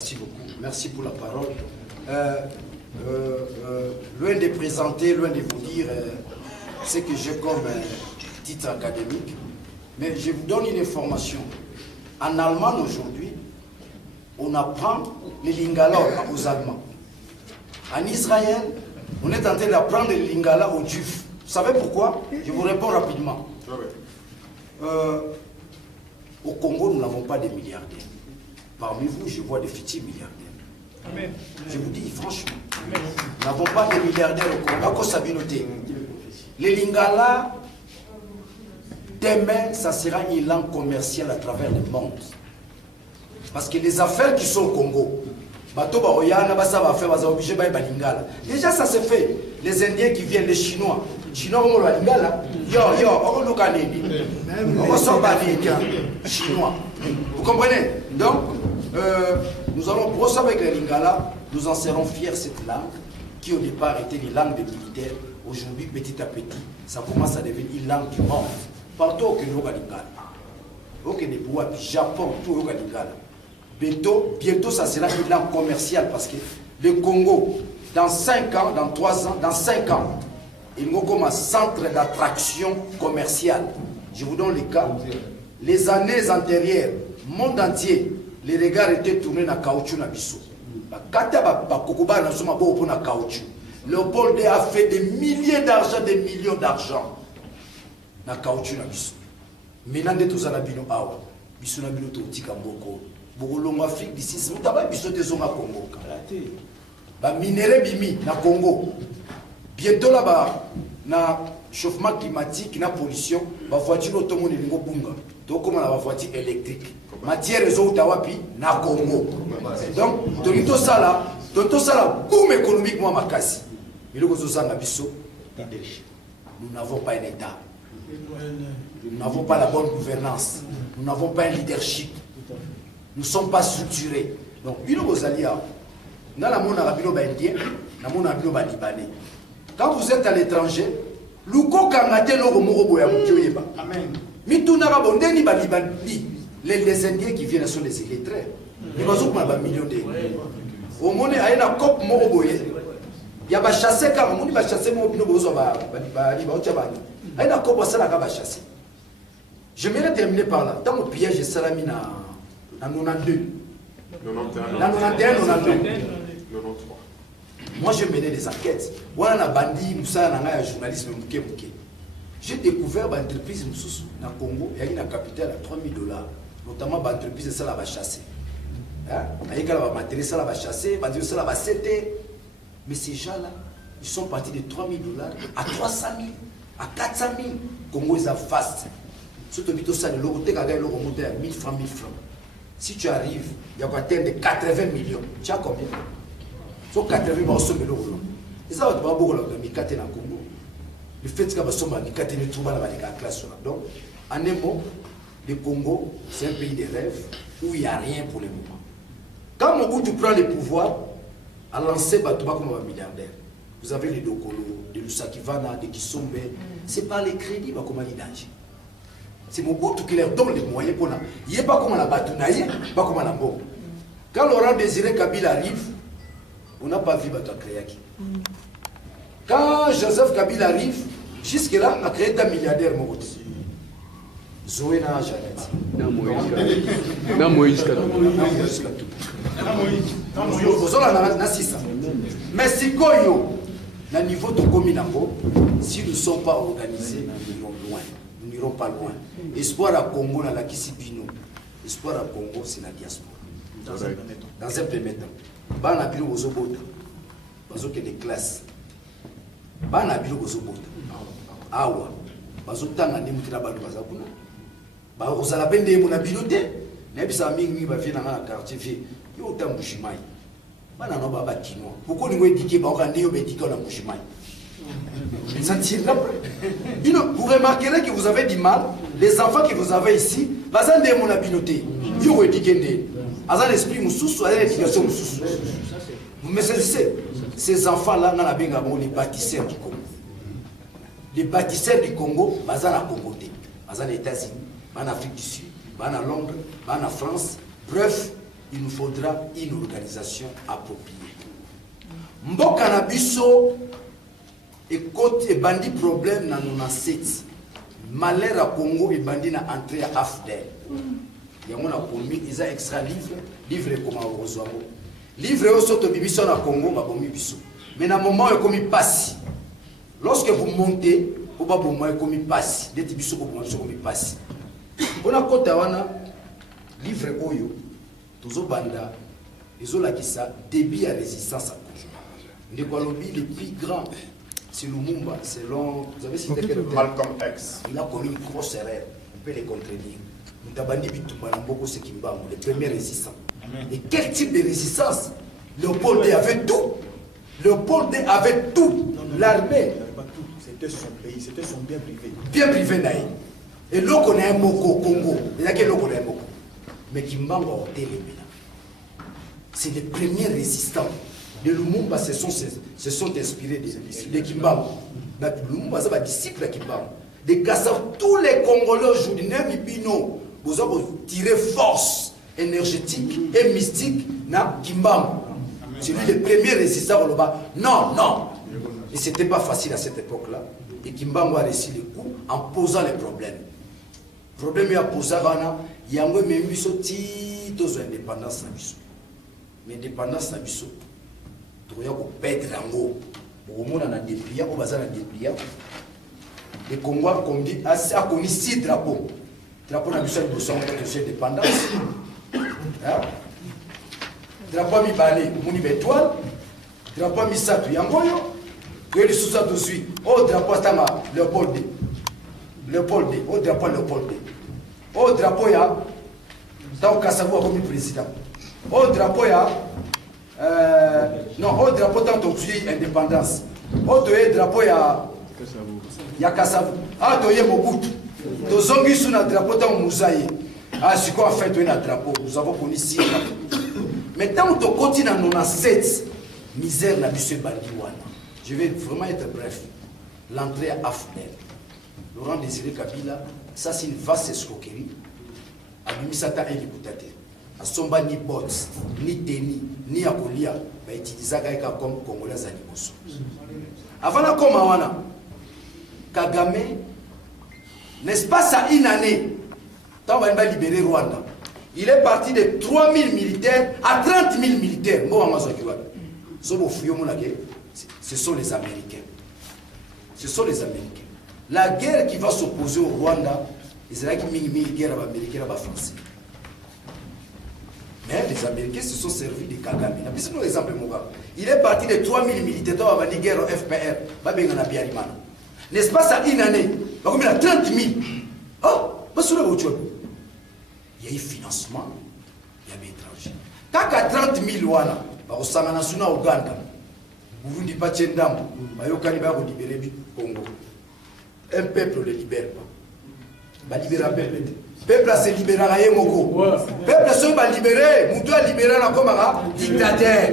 Merci beaucoup. Merci pour la parole. Loin de présenter, loin de vous dire ce que j'ai comme titre académique, mais je vous donne une information. En Allemagne aujourd'hui, on apprend les lingala aux Allemands. En Israël, on est en train d'apprendre les lingala aux Juifs. Vous savez pourquoi? Je vous réponds rapidement. Au Congo, nous n'avons pas de milliardaires. Parmi vous, je vois des futurs milliardaires. Amen. Je vous dis franchement, amen. Nous n'avons pas de milliardaires au Congo. Les lingala, demain, ça sera une langue commerciale à travers le monde. Parce que les affaires qui sont au Congo, déjà ça se fait. Les Indiens qui viennent, les Chinois, Chinois, Chinois. Vous comprenez? Donc, nous allons brosser avec les lingala, nous en serons fiers cette langue, qui au départ était une langue des militaires. Aujourd'hui, petit à petit, ça commence à devenir une langue du monde. Partout au Lingala. Au Japon, tout au Lingala. Bientôt, ça sera une langue commerciale parce que le Congo, dans 5 ans, dans 3 ans, dans 5 ans, il y a comme un centre d'attraction commerciale. Je vous donne le cas. Les années antérieures, monde entier, les regards étaient tournés dans le caoutchouc. Léopold a fait des milliers d'argent, des millions d'argent dans le caoutchouc. Maintenant, nous avons dit que nous avons Bogolongo Afrique d'ici, nous avons dit que nous avons Congo. Minéraux bimi na Congo. Bientôt là-bas, na chauffement climatique, na pollution, la voiture automobile est bunga. Donc comme la voiture électrique. Matière réseau tawapi na Congo. Donc tout ça là, boom économique moi makasi. Mais le gozosanga biso, nous n'avons pas un État. Nous n'avons pas la bonne gouvernance. Nous n'avons pas un leadership. Nous ne sommes pas structurés. Donc, quand vous êtes à l'étranger, les Indiens qui viennent sont les illettrés. Ils ont millions d'euros. Au monde, il y a une coupe moroboye. Il y a des chassés car on va chasser mon binobo. Je vais terminer par là. Dans mon piège, Salamina. En 92. 91. Moi, je menais des enquêtes. Moi, on a bandit, un journaliste, j'ai découvert une entreprise dans le Congo, il y a une capitale à $3000, notamment une entreprise qui va chasser. Il y a un matériel qui va chasser, mais ces gens-là, ils sont partis de $3000 à 300 000, à 400 000. Congo est vaste. Surtout que ça, le logo, monté à 1000 francs, 1000 francs. Si tu arrives, il y a un terme de 80 millions. Tu as combien? Sur 80 millions, c'est et ça va te beaucoup de Mikate dans le Congo. Le fait que tu as Mikate ne trouve pas la classe. Donc, en un mot, le Congo, c'est un pays de rêve où il n'y a rien pour le moment. Quand Mobutu prend le pouvoir, à lancer Batouba comme un milliardaire, vous avez les Dokolo, de Lusakivana, de Kisombe, c'est pas les crédits comme un danger. C'est Mobutu qui leur donne les moyens pour la. Il n'y a pas comme la Batounaïe, pas comme la Mbo. Quand Laurent Désiré Kabila arrive, on n'a pas vu Batou Créaki. Quand Joseph Kabila arrive, jusque-là, on a créé un milliardaire Mobutu. Zoé na Jeannette. Na Moïse Katou. Mais si Koyo, na niveau de Kominambo, si nous ne sommes pas organisés, nous irons loin. Nous n'irons pas loin. Espoir à Congo, dans la Kisipino. Espoir à Congo, c'est la diaspora. Dans un premier temps. Ban abilo bozobota. Bazoke des classes. Ban abilo bozobota. Awa. Bazotanga ne mutila bantu bazakuna. Ba ozala pende mon abilote. Nebisa mingi ba vient dans la quartier vie. Yo tambushimai. Bana no baba kino. Pourquoi ni édiquer ba okande yo bédiquer na mushimai? Vous remarquerez que vous avez du mal, les enfants que vous avez ici, mon habileté. Vous l'esprit l'éducation. Vous me saisissez, ces enfants-là, les bâtisseurs du Congo. Les bâtisseurs du Congo, ils sont à Congo, ils sont aux États-Unis, en Afrique du Sud, en Londres, en France. Bref, il nous faudra une organisation appropriée. Mboka na biso et bandi problème na 97 malheur à Congo et bandi na entrée à AFDEL. Il y a un extra livre comme Rosoamo. Livre au soto bibiso na Congo ba bomi biso. Mais na moment où il passe. Lorsque vous montez, vous ba bomo comme il passe. Dès biso comme il passe. On a kota wana livre oyo tozo banda ezola kisa débit à résistance à Congo. Le plus grand, c'est Lumumba, selon, vous avez cité Malcolm X. Il a commis une grosse erreur, on peut les contredire. Les premiers résistants. Et quel type de résistance? Léopold D avait tout. Léopold D avait tout. L'armée. C'était son pays, c'était son bien privé. Bien privé, naï. Et l'eau qu'on a un moko Congo. Il y a quel l'eau qu'on a un moko. Mais qui m'a porté les ménas. C'est les premiers résistants. De Lumumba se sont inspirés de Kimbangu. Lumumba, c'est un disciple de Kimbangu. De Kassav, tous les Congolais aujourd'hui, vous avez tiré force énergétique et mystique dans Kimbangu. C'est lui le premier résistant au Loba. Non, non. Et ce n'était pas facile à cette époque-là. Et Kimbangu a réussi le coup en posant les problèmes. Le problème, il a posé il y a un peu de titre d'indépendance. L'indépendance, c'est il y a perdre l'ango. Au monde on a déplié, au bazar on a déplié. Les Congolais comme dit a connu 6 drapeaux. Drapeau na biso de son indépendance. Drapeau mi balé, moni étoile. Drapeau mi satu yangoyo. Que les sous ça tout suite. Au drapeau stama Léopold D. Léopold D. Au drapeau Léopold D. Au drapeau ya Tao Kasavu comme président. Au drapeau ya non, au drapeau tant que indépendance. Au drapeau ya Kasavu. Ah, tu es Mobutu. Tu zongi sur le drapeau tant Mouzaï. Ah, c'est quoi en fait tu es un drapeau? Nous avons connu 6 drapeaux. Mais tant que tu continues à 97, misère n'a plus bandiwana. Je vais vraiment être bref. L'entrée à AFDEL. Laurent Désiré Kabila, ça c'est une vaste escroquerie. Abimisata et Libutate. Asomba ni bots, ni teni, ni akolia, ba utiliser comme Congolais za liboso. Avant la Komawana, Kagame, n'est-ce pas ça une année, quand on va libérer Rwanda, il est parti de 3000 militaires à 30 000 militaires. Ce sont les Américains. Ce sont les Américains. La guerre qui va s'opposer au Rwanda, Israël qui m'a guerre avec les Américains et les Français. Mais les Américains se sont servis de Kagame. Il est parti de 3000 militaires dans la guerre au FPR. N'est-ce pas ça une année? Il y a 30 000. Oh, il y a eu financement, il y a des étrangers. Quand il y a 30 000 wana, il y a Ouganda, Burundi, Pachendam, il y a libérer le Congo. Un peuple ne le libère pas. Il libère un peuple. Peuple se libérera moko. Peuple se libérer, Moutou a libéré comme un dictateur.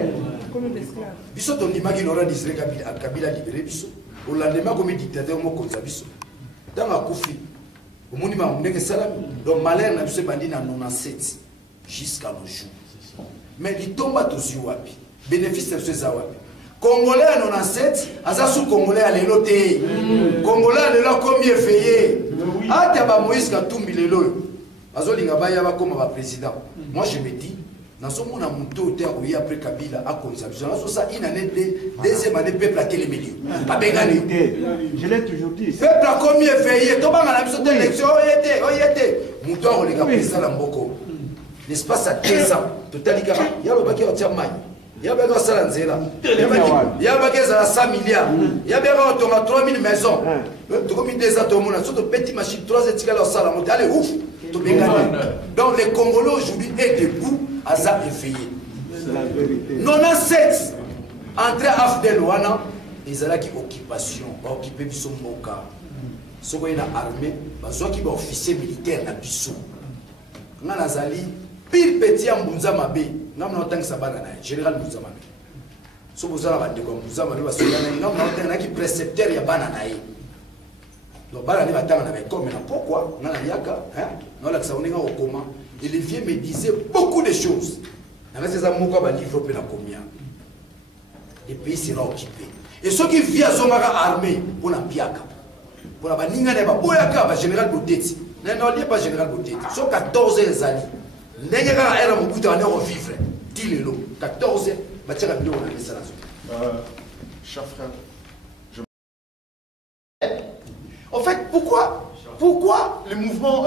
Biso ton dimagi Laurent Désiré Kabila libéré biso. Au lendemain comme dictateur moko biso. Dans la Koufi, au monument ndenge salami, donc malheur na biso bandi na 97 jusqu'à nos jours. Mais il tombe à tous wapi. Bénéfice de ce wapi. Congolais à 97, azasu Congolais à l'éloté. Congolais à l'éloté comme éveillé. Ah, t'as Moïse Katumbi l'élo. Azolinga baya ba comme président. Moi je me dis, dans ce monde mon taux où après Kabila a conception. Dans ça une année deuxième année peuple a quel milieu. Pas bengani. Je l'ai toujours dit. Peuple a comme éveillé. Toi ba na biso d'élection oyete. Mon taux on les gars président la mboko. N'est-ce pas ça 15 ans. Totalika. Ya lo baki otia mai. Il y a besoin de ça. Il y a besoin de 100 milliards. Il y a besoin de 3 000 maisons. Tu as mis des atomes, tu as petit machine, 3 étiquettes au salon. Allez, ouf. Donc les Congolais aujourd'hui est debout à ça effrayé. 97 entrée à AFDEL wana, ils ont qui occupation, va occuper son moka. Ce qu'on a armé, ils ont qui officier militaire na biso. On a zali pire petit en Bunza Mabe. Nous avons tant que ça va dans le général Bunza Mabe. Si vous avez un Bunza Mabe, nous avons un précepteur ya bananaï. Donc, pourquoi il vient me disait beaucoup de choses. c'est un mot qui va livrer combien. Le pays sera occupé. Et ceux qui vivent à Zongara armée, pour la piaka, pour la baninga, pour général Boudeti. Non, il n'y a pas général Boudeti. Sur 14 ans, Zali. N'engara era mokuta wane revivre. Dis-le, 14 ans, Mathieu Rabilo, on a mis ça là. Cher frère, En fait, pourquoi le mouvement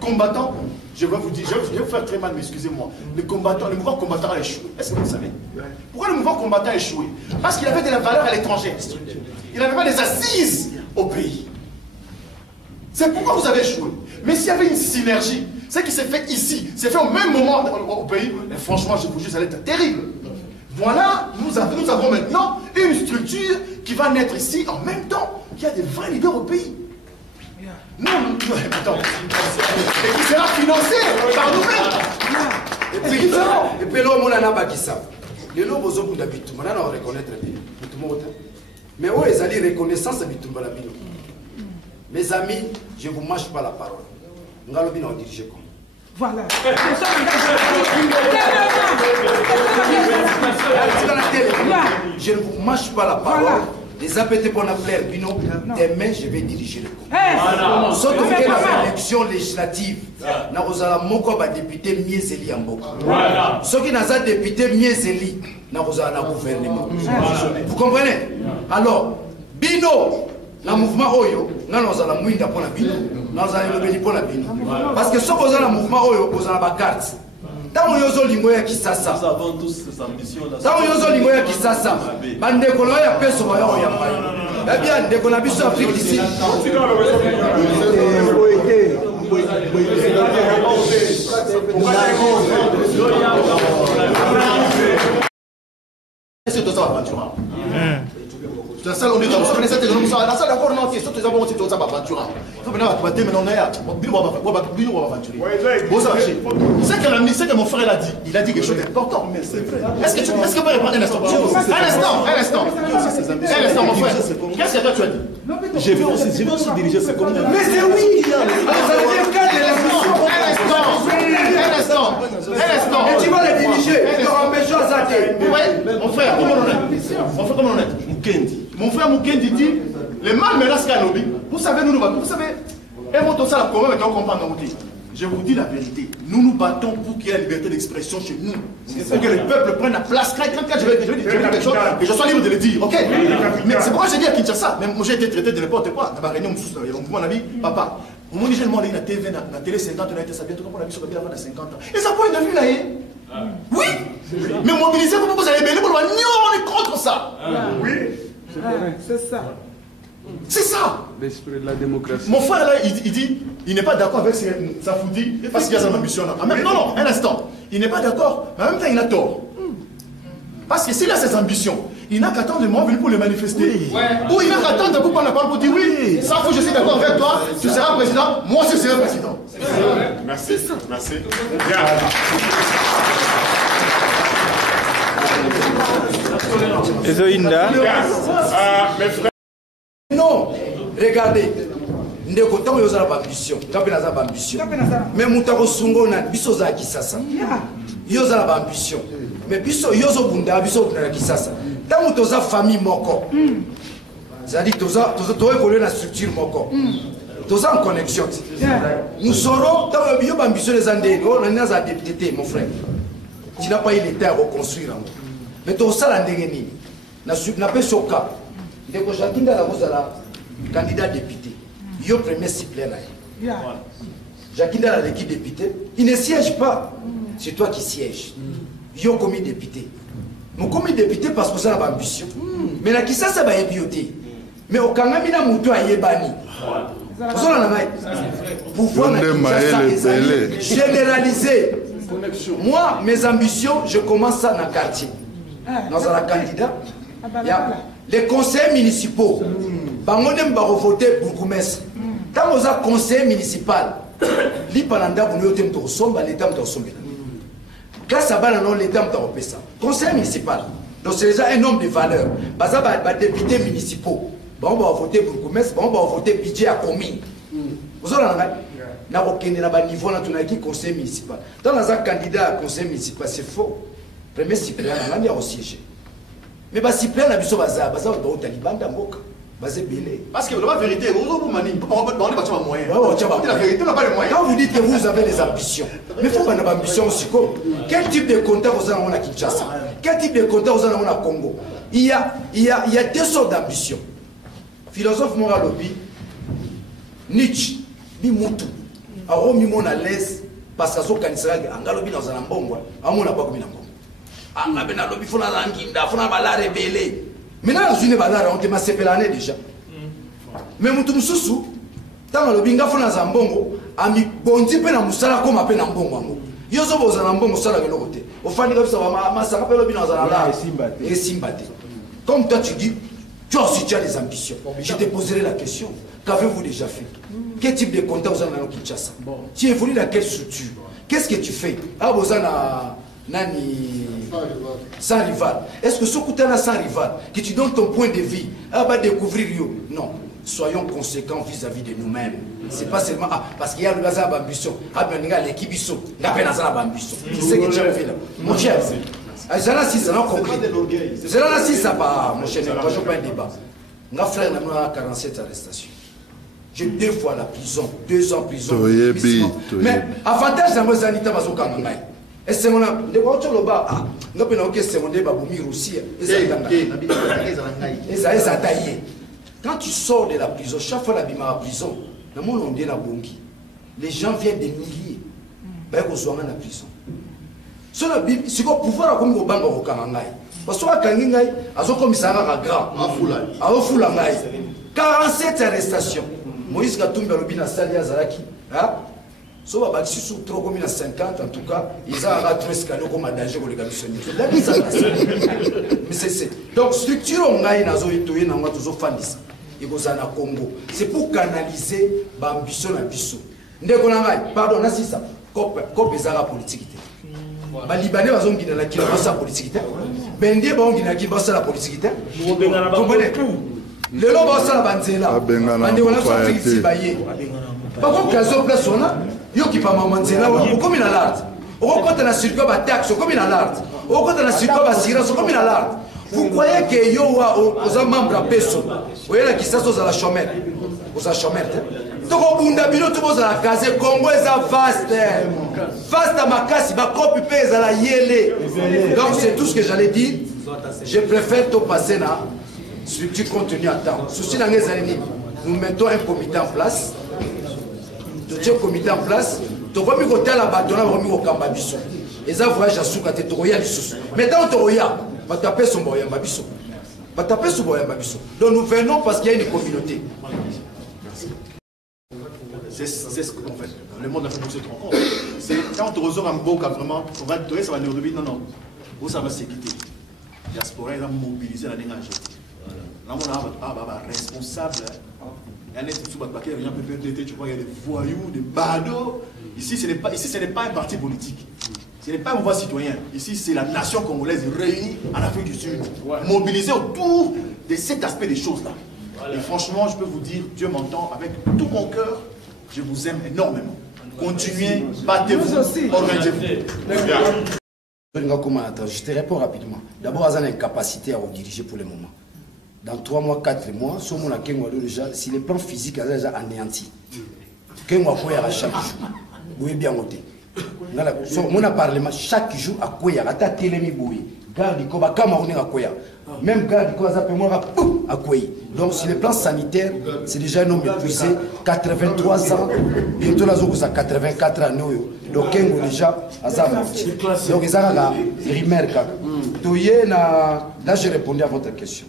combattant, je vais vous dire, je vais vous faire très mal, mais excusez-moi, le mouvement combattant a échoué. Est-ce que vous savez? Pourquoi le mouvement combattant a échoué? Parce qu'il avait de la valeur à l'étranger. Il n'avait pas des assises au pays. C'est pourquoi vous avez échoué. Mais s'il y avait une synergie, ce qui s'est fait ici, c'est fait au même moment au pays, et franchement, je vous jure, ça allait être terrible. Voilà, nous avons maintenant une structure qui va naître ici en même temps qu'il y a des vrais leaders au pays. Non, attends. Et qui sera financé par nous-mêmes. Et puis là, on a bakisa. Les lots besoin d'habitude. Maintenant, on reconnaître bien. Mais où est allé reconnaissance habitude la bino? Mes amis, je ne vous mâche pas la parole. Nous allons bien diriger comme. Voilà. Je ne vous mâche pas la parole. Voilà. Les APT pour la plaire, Bino, demain je vais diriger le camp. Sauf que l'élection législative, nous avons un député Miezeli en Boko. Ceux qui n'ont pas député Miezeli, nous avons un gouvernement. Vous comprenez? Alors, Bino, le mouvement Oyo, nous avons un mouvement pour la Bino. Nous avons un mouvement pour la Bino. Parce que si vous avez un mouvement Oyo, vous avez une carte. Tant que vous avez un mouvement qui s'assa. Nous avons tous ces ambitions. Tant que vous avez un mouvement qui s'assa. Bande Koloya, il y a personne qui a eh bien, dès qu'on a vu sur Afrique d'ici. C'est tout ça, aventure. La salle, on est dans la salle, la salle encore entière, surtout les abonnés, tout ça, aventure. Il faut maintenant battre, maintenant on est à c'est que mon frère a dit. Il a dit quelque chose d'important. Est-ce que vous pouvez répondre un instant? Un instant, mon frère. Qu'est-ce que toi tu as dit? Je vais aussi diriger ce commun. Mais c'est oui! Un instant. Et tu vas les diriger, tu empêches à Zate. Mon frère, comment on est? Mukendi. Mon frère Mukendi dit, les mal menaces qu'à lobby. Vous savez, vous savez, et mon ça la comment on comprend dans je vous dis la vérité. Nous nous battons pour qu'il y ait la liberté d'expression chez nous. Pour que le peuple prenne la place. Quand je vais dire quelque chose, que je sois libre de le dire. Ok? Mais c'est pourquoi j'ai dit à Kinshasa, même moi j'ai été traité de n'importe quoi. Dans ma réunion, mon ami, papa. Au moment où j'ai demandé la TV, la télé 50, on a été sabiens, tout comme on a vu sur le avant de 50 ans. Et ça point de vue là, oui! Mais mobiliser, vous allez bénir pour le on est contre ça! Oui, c'est ça. C'est ça! L'esprit de la démocratie. Mon frère là, il dit, il n'est pas d'accord avec sa foudie parce qu'il y a son ambition là. Non, un instant. Il n'est pas d'accord, mais en même temps, il a tort. Parce que s'il a ses ambitions, il n'a qu'attendre de moi venir pour les manifester. Ou il n'a qu'attendre de vous prendre la parole pour dire oui, ça faut, je suis d'accord avec toi, tu seras président, moi aussi je serai président. merci. Bien. Ezoïnda. Mes frères. Non, regardez. Ndeko tango yo zala ambition, kape na za ambition. Mais mutako sungo na biso za kisasa. Yo zala ambition. Mais biso yo zo bunda biso na kisasa. Tango toza famille moko. C'est-à-dire toza évoluer na structure moko. Toza en connexion. Nous saurons tango yo ambition les andé, on a za député mon frère. Tu n'as pas eu l'état à reconstruire. Mais toza la ndengeni. Na pe soka. Ndeko Jakinda la bozala candidat député. Yo premier suppléant. Jakinda a l'équipe député. Il ne siège pas. C'est toi qui sièges. Yo commis député. Mon commis député parce que ça a ambition. Mais là qui ça va ébioter. Mais au Kangamina Moutou a yebani. Pouvoir généraliser. Moi, mes ambitions, je commence ça dans le quartier. Dans un candidat. Les conseils municipaux, bangonem va voter bourgmestre. Quand vous avez conseil municipal, l'Ipalanda vous n'avez pas de sombre, l'État de sombre. Grâce à l'État de ça. Conseil municipal. Donc c'est déjà un homme de valeur. Baza va député municipaux. On va voter bourgmestre, on va voter budget à commune. Vous avez na kokende na niveau na tunaki conseil municipal. Dans un candidat à conseil municipal, c'est faux. Premier suppléant na ngandi au siège. Mais ba suppléant na biso baza ba taliban mboka. Basé belé. Parce que la vérité, on la vérité, on n'a pas les moyens. Quand vous dites que vous avez des ambitions, mais il faut avoir des ambitions aussi. Quel type de compteur vous avez à Kinshasa? Quel type de compteur vous avez à Congo? Il y a deux sortes d'ambitions. Philosophe Moralobi, Nietzsche, Bimutu, Aromi mon à l'aise, parce que ce candidat a ngalobi dans un ambongo, à mon abord comme un ambongo. Ah, ma benalobi fona langinda, fona bala rebelle. Maintenant, je ne vais on te m'a l'année déjà. Mais mon tout sous, tant le binga fona zambongo, ami bondi pe na musala comme appel na mbongo. Yo zo boza na mbongo sala de l'autre côté. Au fin de ça ma ça rappelle le bilan dans la et simbate. Comme toi tu dis, tu as des ambitions. Je te poserai la question. Qu'avez-vous déjà fait? Quel type de compte vous avez dans Kinshasa? Tu évolues dans quelle structure? Qu'est-ce que tu fais? Ah, vous avez Nani sans rival. Est-ce que ce côté là sans rival, que tu donnes ton point de vue, ah bah découvrir yo? Non. Soyons conséquents vis-à-vis de nous-mêmes. C'est pas seulement parce qu'il y a le bazar d'ambition. Ah ben l'équipe biso, la peine à ça d'ambition. C'est ce que tu as fait là. Mon cher. Zala si ça n'a compris. Zala si ça va, mon cher, quand je pas un débat. Mon frère n'a 47 arrestations. J'ai 2 fois la prison, 2 ans prison. Mais avantage dans mes années bazo kangai. Et c'est mon de voiture le bas. Nga pena ok c'est mon débat boumi Russie. Et ça est taillé. Quand tu sors de la prison, chaque fois la bima à prison, dans mon on dit la bongi. Les gens viennent des milliers. Ben qu'on soit dans la prison. Sur la Bible, si on pouvoir comme au bango au kangai. Parce que kangai, azo commissariat à grand. A fula ngai. 47 arrestations. Moïse Katumbi a lobby na Salia Zaraki. Hein? So va bâtir sur trop comme 50 en tout cas, ils ont rattrapé ce qu'il y a comme danger pour les gars. Mais c'est donc structure on a nazo itoye na ngwa toujours fandis. Et vous en a Congo. C'est pour canaliser l'ambition na biso. Ndeko na ngai, pardon, na sisa. Cop ezala politique. Ba Libanais bazongi na la kila basa politique. Bendie bazongi na kila basa la politique. Comprenez? Le lobo basa la banzela. Bande wana so fixi baye. Par contre, kazo place on a yo ki pa mamanzela o comme na l'art. O compte na circuit ba taxe comme na l'art. O compte na circuit ba sirance comme na l'art. Vous croyez que yo aux membres à peso, vous voyez là qui ça aux la chômeur, aux chômeur. Donc au bundabilo tout aux la case Congo est vaste, vaste à makasi, ba copie pèse à la yele. Donc c'est tout ce que j'allais dire. Je préfère tout passer là, structure contenu à temps. Souci dans les années, nous mettons un comité en place. Tout un comité en place. Tu vas me côté la bâtonne, on va me kamba biso. Et ça voyage à souka te toroya lisusu. Maintenant toroya. Va taper son boyamba babiso. Va taper son boyamba babiso. Donc nous venons parce qu'il y a une communauté. C'est ce qu'on fait. Le monde a fait pour se rencontre. C'est quand on ressort un beau cas vraiment, on va te ça va nous revenir. Non, non. Où ça va s'équiter. La diaspora va mobiliser la dégage. Là, on a responsable. Il y a des gens tu vois, il y a des voyous, des badauds. Ici, ce n'est pas un parti politique. Ce n'est pas un mouvement citoyen. Ici, c'est la nation congolaise réunie en Afrique du Sud, mobilisée autour de cet aspect des choses-là. Et franchement, je peux vous dire, Dieu m'entend, avec tout mon cœur, je vous aime énormément. Continuez, battez-vous, organisez-vous. Je te réponds rapidement. D'abord, il y a une capacité à rediriger pour le moment. Dans 3 mois, 4 mois, si le plan physique est déjà anéanti, chaque jour, vous bien noté. Mon parlement chaque jour à quoi il y a télémi boué garde ko ba Cameroun à quoi même garde ko za moi à quoi donc sur le plan sanitaire c'est déjà un homme épuisé 83 ans bientôt la zone à 84 ans donc kengo déjà azam donc ils a rimerka toyé na là je répondais à votre question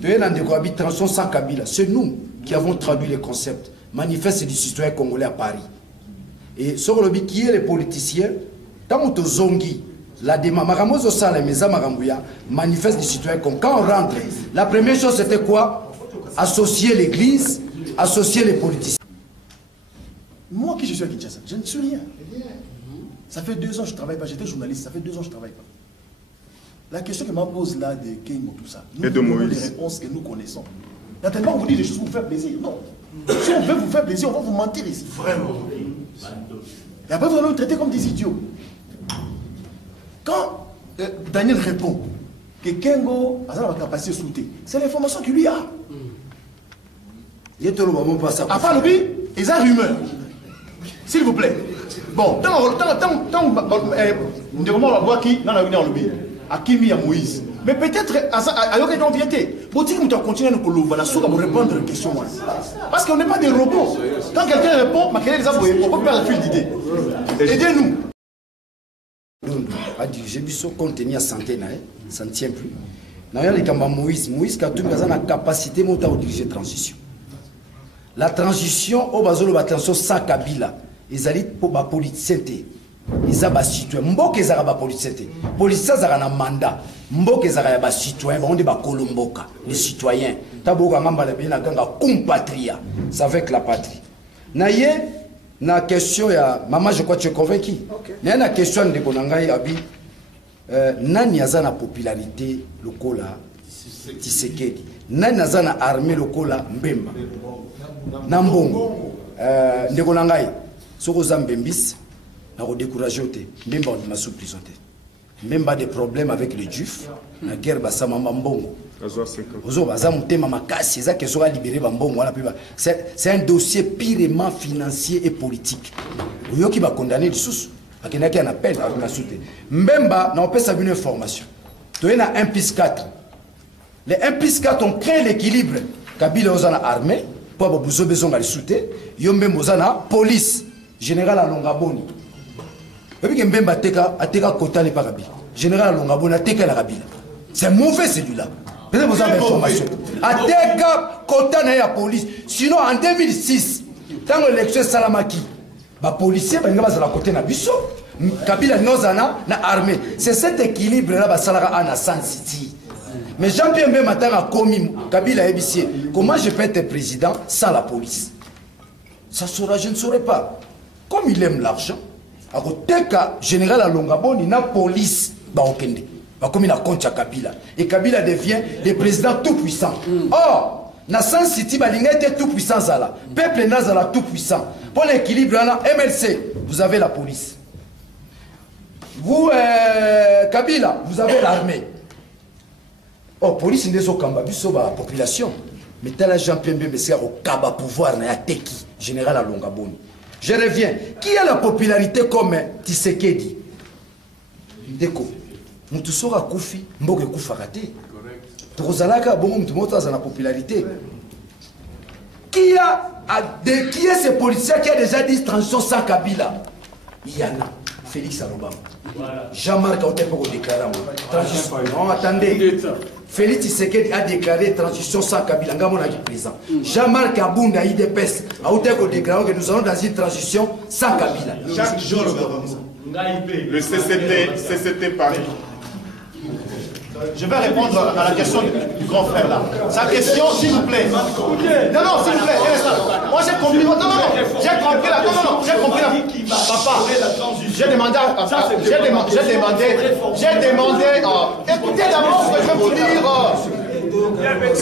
toyé na ndeko habite transition sans Kabila c'est nous qui avons traduit les concepts manifeste du citoyen congolais à Paris. Et sur le but qui est les politiciens, tant que zongi, la demande, manifeste des citoyens quand on rentre, la première chose c'était quoi? Associer l'église, associer les politiciens. Moi qui je suis à Kinshasa, je ne suis rien. Ça fait 2 ans que je ne travaille pas, j'étais journaliste, ça fait 2 ans que je ne travaille pas. La question que me pose là de Kengo, tout ça, nous avons les réponses que nous connaissons. Il y a tellement vous dit des choses pour vous faire plaisir. Non. Si on veut vous faire plaisir, on va vous mentir ici. Vraiment. Et après, vous allez nous traiter comme des idiots. Quand Daniel répond que Kengo a la capacité de sauter, c'est l'information qu'il lui a. À part lui, ils ont rumeur. S'il vous plaît. Bon, Akimi à Moïse. Mais peut-être à l'occasion de vérité. Vous dites que nous continuons à répondre aux questions. Parce qu'on n'est pas des robots. Quand quelqu'un répond, on peut perdre le fil d'idée. Aidez-nous. J'ai vu son contenu à santé, ça ne tient plus. Moïse qui a la capacité de diriger la transition. La transition, au bazolo battenso sans Kabila, ils allaient pour la politique. Ils ont citoyen. Mbok ils ont politique. Politique ça a un mandat. Mbok ils ont des citoyens. On dit Kolomboka, les citoyens. Taboka ngamba le bien ganga compatria. C'est avec la patrie. Naye na question ya maman je crois que tu es convaincu. Naye na question de Bonangai abi nani azana popularité lokola Tshisekedi. Nani azana armée lokola Mbemba. Nambongo ndeko na ngai soko za Mbembis na ko décourager oté Mbemba on sous prison té Mbemba des problèmes avec les Juifs na guerre basa mama Mbongo ozo baza mutema makasi za keso libérer ba Mbongo wala pe c'est un dossier purement financier et politique oyoki ba condamner lisusu akenaki en appel na souté Mbemba na opesa une information to na 1+4 les 1+4 ont créé l'équilibre Kabila ozana armée pour besoin besoin de soutenir yombe mozana police général Alongaboni et puis Mbemba ateka kota ne pas Kabila général Alongaboni ateka la Kabila c'est mauvais celui-là peut-être vous avez information ateka kota na ya police sinon en 2006 dans l'élection Salamaki ba policier ba ngaba za la côté na biso Kabila nozana na armée c'est cet équilibre là ba salaka ana San City. Mais Jean-Pierre Mbemba a commis Kabila Ebissier. Comment je peux être président sans la police? Ça sera, je ne saurais pas. Comme il aime l'argent, à côté général Alongaboni, il a police. Comme il a compte à Kabila. Et Kabila devient le président tout puissant. Or, na San City, Balinga était tout puissant. Peuple Nazala tout puissant. Pour l'équilibre, MLC, vous avez la police. Vous, Kabila, vous avez l'armée. Oh, police n'est pas au biso la population. Mais tel Jean-Pierre Mbemba au Kaba pouvoir na Teki, général à Longaboni. Je reviens. Qui a la popularité comme Tshisekedi? Deko. Mutusora Koufi, Mboge Koufarate. Torozalaka, bon, Mutumoto a la popularité. Qui est ce policier qui a déjà dit transition sans Kabila? Il y en a. Félix Alobama. Jean-Marc Aotepo déclaré transition. Non, attendez. Félix Tshisekedi a déclaré transition sans Kabila. Ngamona qui présent. Jean-Marc Abunda IDPS a déclaré que nous allons dans une transition sans Kabila. Chaque jour, le CCT Paris. Je vais répondre à la question du grand frère là. Sa question, s'il vous plaît. Non, non, s'il vous plaît. Moi j'ai compris. Non, non, non. J'ai compris la. Non, non, non. J'ai compris la. Papa, j'ai demandé. Écoutez d'abord ce que je vais vous dire.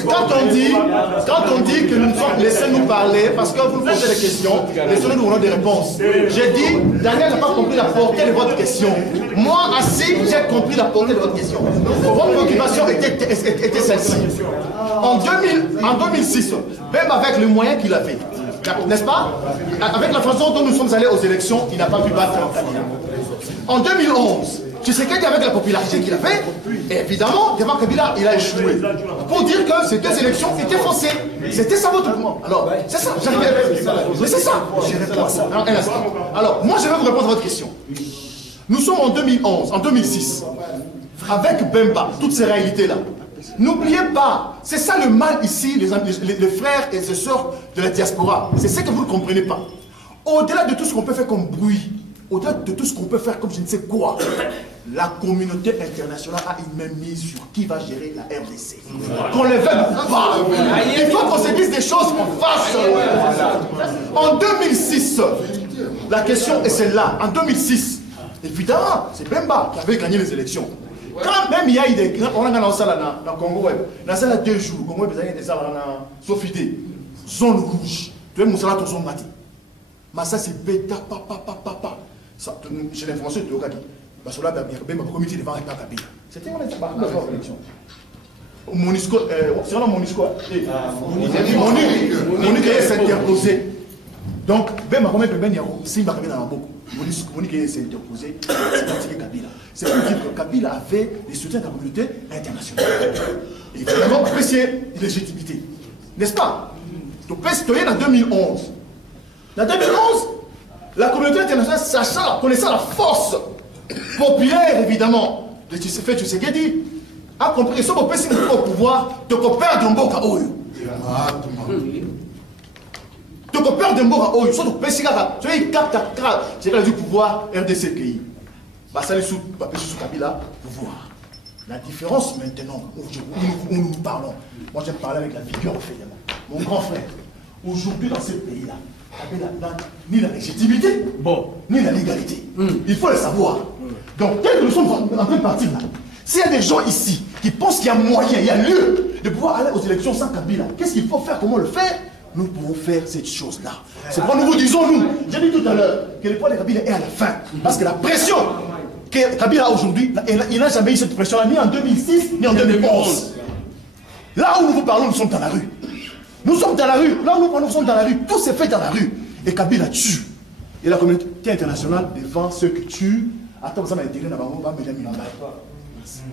Quand on dit que nous sommes, laissez-nous parler, parce que vous posez des questions, laissez-nous donner des réponses. J'ai dit, Daniel n'a pas compris la portée de votre question. Moi, assis, j'ai compris la portée de votre question. Votre préoccupation était celle-ci. En 2006, même avec le moyen qu'il avait, n'est-ce pas? Avec la façon dont nous sommes allés aux élections, il n'a pas pu battre Kabila. En 2011, tu sais qu'il y avait la popularité qu'il avait, et évidemment, devant Kabila, il a échoué. Pour dire que ces deux élections étaient faussées. C'était ça votre mouvement. Alors, c'est ça, mais c'est ça. Alors, moi, je vais vous répondre à votre question. Nous sommes en 2011, en 2006, avec Bemba, toutes ces réalités-là. N'oubliez pas, c'est ça le mal ici, les frères et les sœurs de la diaspora. C'est ce que vous ne comprenez pas. Au-delà de tout ce qu'on peut faire comme bruit, au-delà de tout ce qu'on peut faire comme je ne sais quoi, la communauté internationale a une même mise sur qui va gérer la RDC. Qu'on le veuille ou pas. Il faut qu'on se dise des choses en face. En 2006, la question est celle-là. En 2006, évidemment, c'est Bemba qui avait gagné les élections. Quand même il y a eu des... On a lancé dans le Congo Web. Dans ça, 2 jours, Congo Web, il y a des salles dans Sofide. Zone rouge. Tu veux Moussala, ton son mati. Massa c'est bêta, papa. J'ai l'information de Lokaki. Parce que là, il y a un comité devant la Kabila. C'était mon élection. Monisco, c'est là Monisco. Monique s'est interposé. Donc, ben ma commune ben yaro, si ma commune a beaucoup. Monique s'est interposé. C'est Kabila. C'est pour dire que Kabila avait des soutiens de la communauté internationale. Et vraiment apprécié légitimité, n'est-ce pas? Donc, en 2011. En 2011, la communauté internationale, connaissant la force populaire, évidemment, de Tshisekedi, a compris que si on peut se mettre au pouvoir, de perdre un beau chaos. De perdre un beau chaos. Si on peut se mettre du pouvoir RDCKI. Ça les sous Kabila, pouvoir. La différence maintenant, où nous parlons, moi j'aime parler avec la vigueur, mon grand frère, aujourd'hui dans ce pays-là, Kabila n'a ni la légitimité, ni la légalité. Il faut le savoir. Donc, dès que nous sommes en train de partir là, s'il y a des gens ici qui pensent qu'il y a moyen, il y a lieu de pouvoir aller aux élections sans Kabila, qu'est-ce qu'il faut faire? Comment le faire? Nous pouvons faire cette chose-là. C'est pourquoi nous vous disons, nous, j'ai dit tout à l'heure, que le pouvoir de Kabila est à la fin. Parce que la pression que Kabila a aujourd'hui, il n'a jamais eu cette pression-là, ni en 2006, ni en 2011. Là où nous vous parlons, nous sommes dans la rue. Nous sommes dans la rue. Là où nous parlons, nous sommes dans la rue. Tout s'est fait dans la rue. Et Kabila tue. Et la communauté internationale défend ceux qui tuent. Attends, ça m'a intégré dans le monde.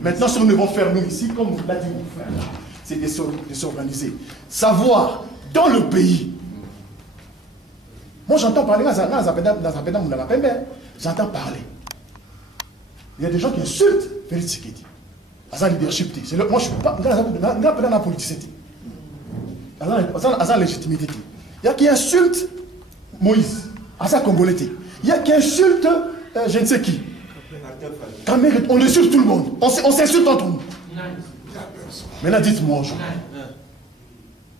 Maintenant, ce que nous devons faire, nous, ici, comme nous l'a dit mon frère, c'est de s'organiser. Savoir, dans le pays. Moi, j'entends parler, j'entends parler. Il y a des gens qui insultent Félix Tshisekedi. À sa leadership. Moi, je ne suis pas dans la politicité. À sa légitimité. Il y a qui insultent Moïse. À sa congolité. Il y a qui insultent je ne sais qui. On insulte tout le monde. On s'insulte entre nous. Maintenant, dites-moi aujourd'hui.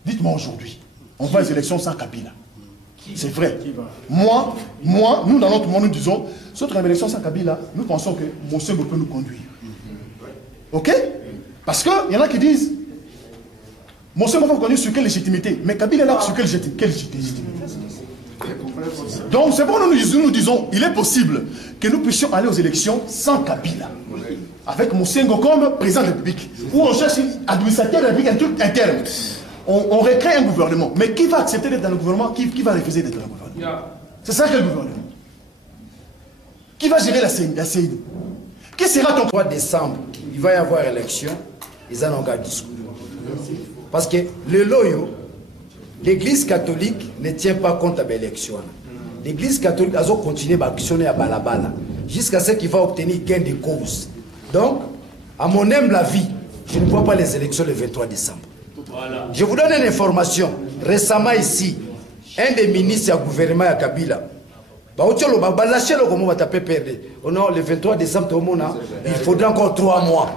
Dites-moi aujourd'hui. On va aux élections sans Kabila. C'est vrai. Moi, nous dans notre monde, nous disons, cette élection sans Kabila, nous pensons que Moussé peut nous conduire. Ok? Parce qu'il y en a qui disent, Moussé va conduire sur quelle légitimité? Mais Kabila est là sur quelle légitimité? Donc c'est pourquoi nous disons, il est possible que nous puissions aller aux élections sans Kabila. Avec Moussengo comme président de la République. Où on cherche un administrateur de la République, un truc interne. On recrée un gouvernement. Mais qui va accepter d'être dans le gouvernement? Qui va refuser d'être dans le gouvernement? C'est ça que le gouvernement. Qui va gérer la CENI? Qui sera ton... 3 décembre, il va y avoir élection. Ils en ont un discours. Parce que le loyo, l'église catholique ne tient pas compte de l'élection. L'église catholique a continué à actionner à Balabala jusqu'à ce qu'il va obtenir gain de cause. Donc, à mon humble avis, je ne vois pas les élections le 23 décembre. Voilà. Je vous donne une information. Récemment ici, un des ministres du gouvernement à Kabila, le 23 décembre, il faudra encore 3 mois.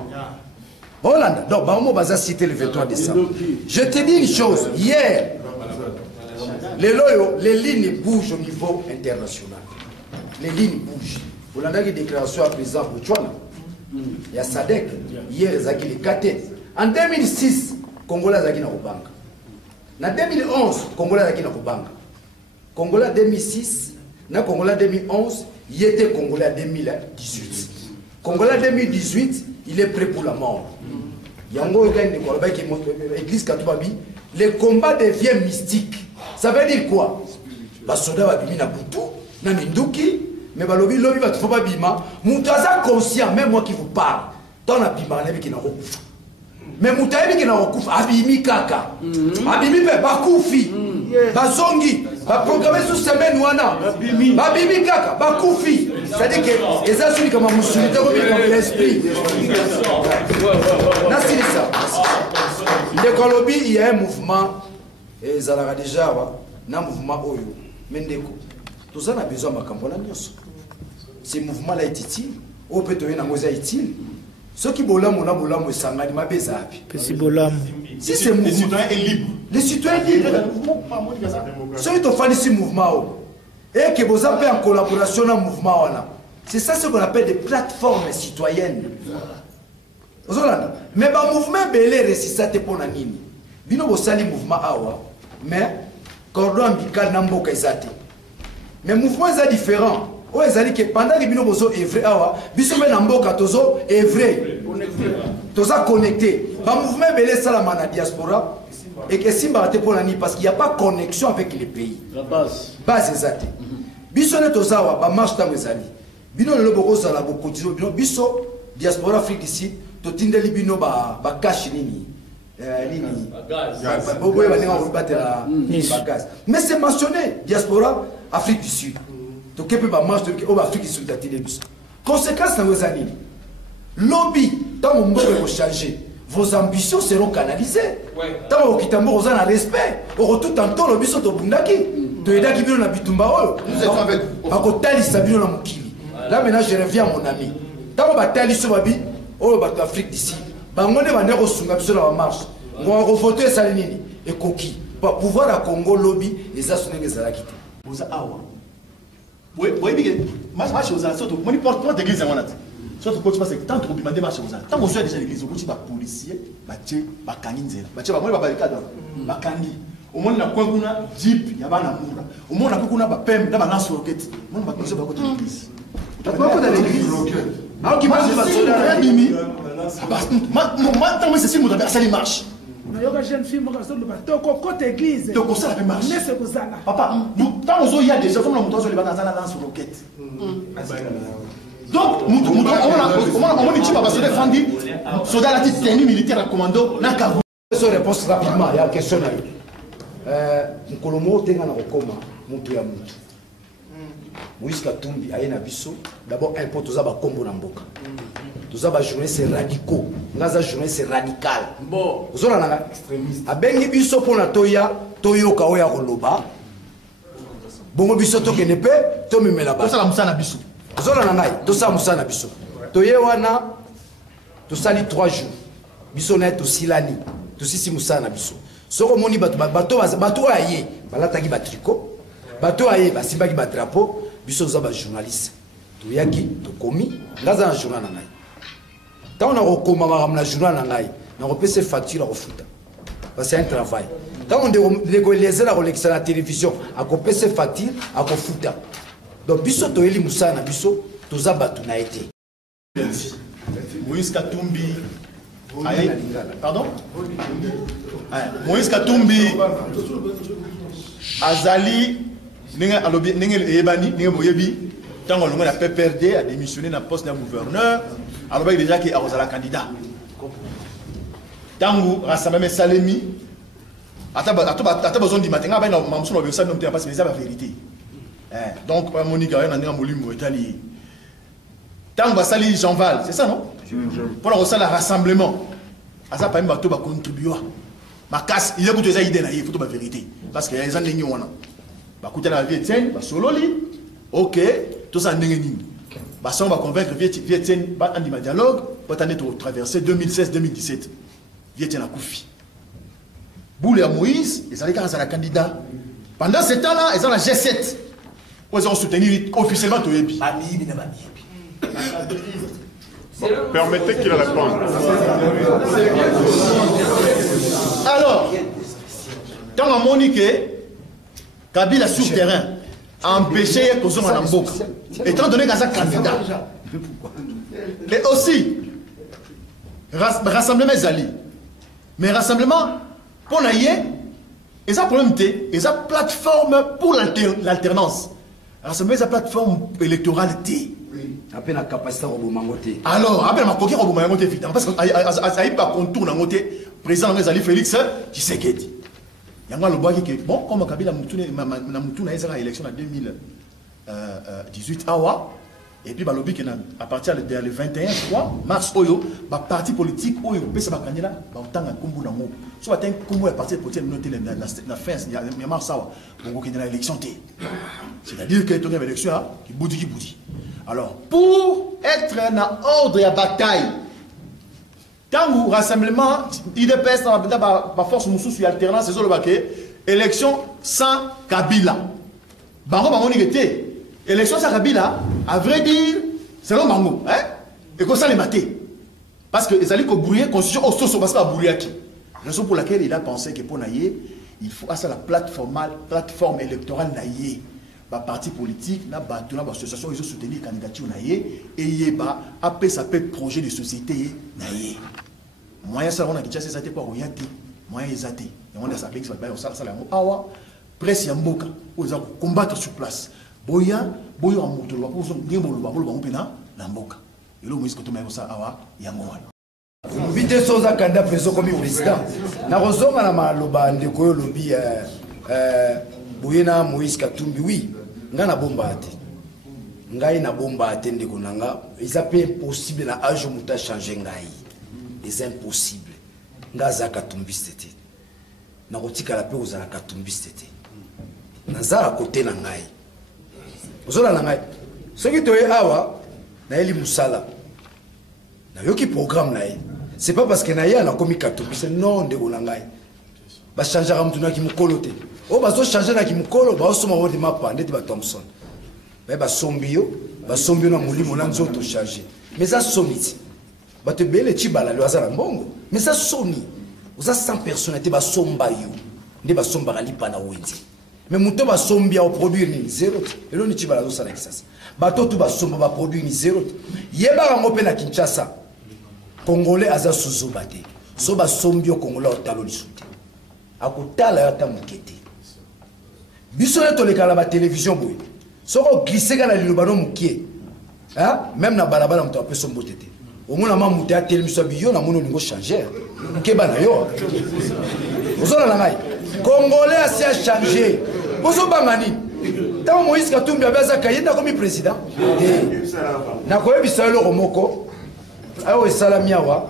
Hollande, donc, on va citer le 23 décembre. Je te dis une chose, hier, les lignes bougent au niveau international. Les lignes bougent. Vous l'avez dit, déclaration à président Boutchouana. Il y a Sadek, hier, Zaki les Kate. En 2006, Congolais Zaki na Rubanga. En 2011, Congolais Zaki na Rubanga. Congolais 2006, na Congolais 2011, il était Congolais en 2018. Congolais 2018, il est prêt pour la mort. Yango l'église Katoubabi, le combat devient mystique. Ça veut dire quoi? Basoda babimi na butu, na minduki, mais balobi lobi ba tfoba bima, mutaza conscient, même moi qui vous parle. Dans la bima na biki na okufa. Mais mutayebi ki na okufa abimi kaka. Abimi pe bakufi. Bazongi, ba programmer sous semaine wana. Babimi kaka, bakufi. C'est-à-dire que les assuris comme musulmans comme l'esprit. Nasili ça. Le Colombie, il y a un mouvement et ça l'a déjà un mouvement oyo. Mendeko. Tout ça n'a besoin de Makambona Nyos. Ce mouvement-là est utile. Au peut être un utile. Ceux qui bolam et sangani ma bezapi. Si c'est mouvement. Les citoyens sont libres. Les citoyens libres. Ceux qui ont fait ce mouvement et qui vous avez en collaboration dans le mouvement, c'est ça ce qu'on appelle des plateformes citoyennes. Mais le mouvement belé resisté pour nini. Bino bosali mouvement awa, mais cordon ombilical namboka ezate. Mais mouvement est différent. Oh, que pendant que bino bozo est vrai, biso men amboka tozo est vrai. Toza connecté. Ba mouvement belé salama na diaspora et que simba te pour nani parce qu'il n'y a pas connexion avec les pays. La base. Base exacte. Biso ne toza wa ba marche tam ezali. Bino le boko sala bo continuer bino biso diaspora Afrique d'ici to tindeli bino ba cash nini. Mais c'est mentionné diaspora Afrique du Sud. Donc, il peut pas marcher Afrique du Sud. Conséquence dans vos années. Lobby, tant que vous allez changer, vos ambitions seront canalisées. Tant que vous avez un respect, au retour tantôt, le biso to bundaki. To edaki bino na bitumba. Nous êtes avec. Ako tali sabino na mukili. Là maintenant, je reviens à mon ami. Tant que vous tali so babi, au bato Afrique d'ici. Bangone bande ko sunga biso na marche. On va voter ça nini et coquille. Pour pouvoir à Congo lobby et ça sonne que ça la quitter. Vous awa. Oui, oui, marche aux autres. Moi, il porte pas d'église à mon avis. Surtout quand tu passes tant que tu marche aux autres. Tant qu'on soit déjà l'église, on va policier, baché, bakangi, baché, moi, va barricade, bakangi. Au moins, on a quoi qu'on a jeep, yaba na mura. Au moins, on a quoi qu'on a pem, là, lance roquette. Moi, on va commencer par côté l'église. Tu pas quoi dans l'église? Alors qu'il marche pas sur la mimi. Maintenant, c'est si mon adversaire il marche. Il y a une jeune fille qui est côté église. Donc, ça la marche. Papa, tant qu'il y a des gens qui ont sur les bananes, lance roquette. Donc, on dit que parce que les fandis, soldats la petite tenue militaire à commando, n'a qu'à vous. Je réponse rapidement, il y a une question. Nkolomo tenga na kokoma mutu ya mutu. Moïse Katumbi aye na biso, d'abord un peu toza ba kombo na mboka. Toza ba journalistes radicaux, ngaza journalistes radical. Bon, ozona na extrémiste. Abengi biso pona toya, toyoka oya koloba. Bongo biso to kenepe, to memela ba. Toza la musana biso. Ozona na ngai, toza musana biso. Toye wana to sali 3 jours. Biso na to silani, to sisi musana biso. Soko moni bato aye, balataki ba tricot. Bato aye, basimbaki ba drapeau, biso za ba journaliste. Toyaki, to komi, ngaza na journal na ngai. Tant on a recommandé la journal na ngai, na repese facture à refuta. Parce que c'est un travail. Tant on dégolisait la collection à la télévision, à repese facture à refuta. Donc biso toyeli musana biso, toza batu na été. Moïse Katumbi. Pardon? Moïse Katumbi Azali Nengel Ebani Nengel Boyebi tant qu'on a PPRD a démissionné dans le poste de gouverneur alors il déjà qui a la candidat tant que Rassemblement Salemi a besoin du matin ben on mamso no ça non parce que c'est la vérité donc Monique a un molimo italien tant que Sali Jean-Val c'est ça non pour le rassemblement à ça pas même bateau va contribuer ma casse il y a beaucoup de ça idée il faut la vérité parce que les gens n'ont pas bah écoutez la Vietnam bah solo li ok tout ça n'engage ni bah ça on va convaincre Vietnam bah en dialogue pour t'en être traversé 2016-2017 Vietnam a Koufi Boule à Moïse ils allaient quand la candidat pendant ce temps là ils ont la G7 ils ont soutenu officiellement Toyebi Permettez qu'il réponde. Alors, dans la monique, Kabila souterrain a empêché Kozo Manamboka, étant donné qu'il y a un candidat. Et aussi, rassemblement Zali. Mais rassemblement, pour l'aïe, il y a un problème, il y a une plateforme pour l'alternance. Rassemblement, il y a une plateforme électorale. Après la capacité à remonter. Alors, après ma coquille remonter évidemment parce que ça y pas contour dans côté président Zali Félix qui s'est dit. Il y a un bois qui bon comme Kabila na mutuna ezala élection en 2018 awa et puis balobi que à partir de le 21 mars oyo ba parti politique oyo pesa ba candidat ba utanga kumbu na mo so atteint kumbu ya parti politique noté la fin ya mars awa bongo qui dans l'élection té. C'est-à-dire que ton élection qui boudi. Alors, pour être dans ordre de bataille, tant que rassemblement, IDPS dans la force moussou sur alternance, c'est le élection sans Kabila. Bango Bango n'était. Élection sans Kabila, à vrai dire, c'est le Bango. Et comme ça, les matés. Parce que les alliés qui ont brûlé, constitution au soso, parce qu'il a brûlé qui. Raison pour laquelle il a pensé que pour naïe, il faut à la plateforme électorale naïe. parti politique, na association, ils ont soutenu la candidature et il y a un projet de société. Moyen ça on a dit ça c'était pas rien moyen exact. Et on a sablé que ça va ça la awa presse ya mboka pour combattre sur place. Boya en moto ba pour bien bolo ba bolo ba na mboka. Et là Moïse Katumbi ça awa ya ngwana. Vite soza candidat président comme président. Na rozonga na maloba ndeko yo lobi Boyena Moïse Katumbi oui, nga na bomba ate. Ngai na bomba ate ndeko nanga, c'est impossible na âge muta changer ngai. C'est impossible. Nga za Katumbi c'était. Na kotika la pe ozala Katumbi c'était. Na za côté na ngai. Ozola na ngai. Soki toye awa na eli musala. Na yoki programme na ye. C'est pas parce que na ye na komi Katumbi, c'est non ndeko na ngai. Ba changer amtuna ki mukolo te. Oh, bah, changer na kimukolo, bah, soma wodi mapa, ndeti ba Thompson. Bah, sombio na muli monanzo to changer. Mais ça soniti. Bah, te bele chibala le azala mbongo. Mais ça soni. Oza 100 personnalité ba somba yo. Nde ba somba ali pa na wendi. Mais muto ba sombia au produire ni zéro. Elo ni chibala zo sala kisasa. Ba to tu ba somba ba produire ni zéro. Yeba ngo pe na Kinshasa. Congolais aza suzo bate. So ba sombio Congolais otalo lisute. Akutala yata mukete. Biso to le kala ba télévision boy. Soko glisser kana lilobano mukie. Hein? Même na balabala mto apeso mbotete. Omona mamuté a télévision biyo na mono lingo changer. Keba na yo. Ozona na ngai. Congolais a si a changer. Bozo bangani. Tant Moïse Katumbi abaza kayenda comme président. Na koyebisa lo romoko. Ayo esalami awa.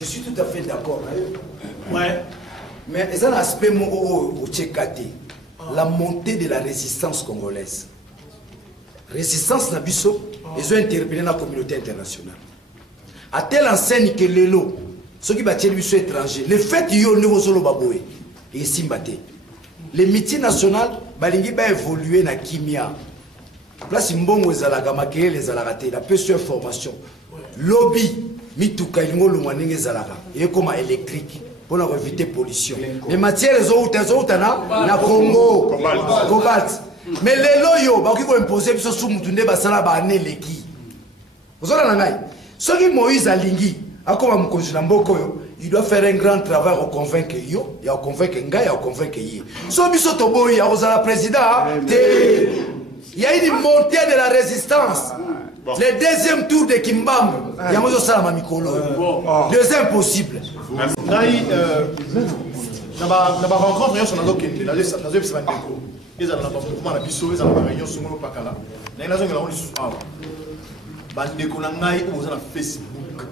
Je suis tout à fait d'accord. Ouais. Mais c'est un aspect au Tchékate, la montée de la résistance congolaise. Résistance Nabiso, ils ont interpellé la communauté internationale. À telle enseigne que l'élo, ceux qui battent les Bisso étrangers, le fait qu'ils ont eu Baboé et Simbate, les meetings nationaux, Balingi va évoluer na Kimia. Place Mbongo Zalaga, Makere les Zalagate, la peu formation. Lobby, Mituka, Ingolo Mwanenge Zalaga, et comme électrique. Pour éviter la pollution. Les matières, les autres, na Congo, cobalt. Mais les loyaux, ils vont imposer sur Moutoune, Basala, Bané, les qui. Vous avez un ceux qui Moïse Alingi, comme il doit faire un grand travail pour convaincre yo, il y a convaincre Nga, il y a convaincre Yé. So biso tobo, il y a Osala président, il y a une montée de la résistance. Bon. Le deuxième tour de Kimbam, il y a un Salama Mikolo. Deuxième possible. Naï, na ba rencontre yo sona lokende la lesa nazo bisa bandeko eza na ba mouvement na biso eza na ba réunion songolo pakala na nazo ngela oni susu awa bandeko na ngai oza na Facebook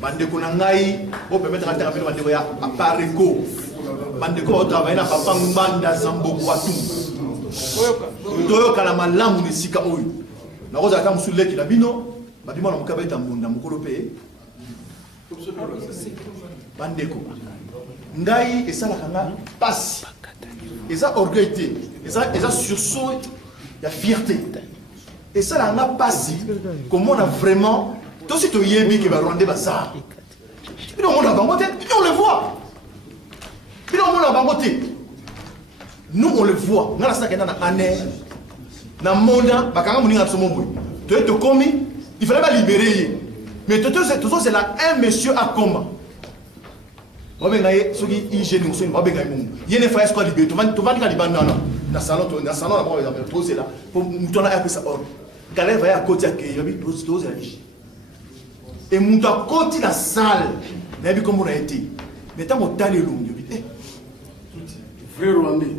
bandeko na ngai o permettre na terre bandeko ya apareko bandeko o travailler na papa Mbanda Zamboku watu toyo kala malamu ne sika oyo na roza ka musuleki na bino babima na mukaba eta mbunda mukolo pe bandeko ngai esalaka nga pasi eza orgueil te eza sursaut ya fierté esalaka nga pasi komona vraiment tosi toyebi ke barwandais baza bino omona bango te bino on le voit bino omona bango te nous on le voit nga nasalaka enda na année na monda bakanga moninga biso momboye toye tokomi il fallait pas libérer ye mais tout ça c'est là un monsieur à combat. On va gagner ce qui hygiène ou ce qui va gagner. Il y a une fois escouade libérée. Tu vas dire qu'il y a un salon là poser là pour nous donner un peu ça ordre. Galère va à côté à qui il y a eu dose et nous doit côté la salle. N'a vu comment on a été. Mais tant qu'on t'a les longs, il y a frère Rwandais.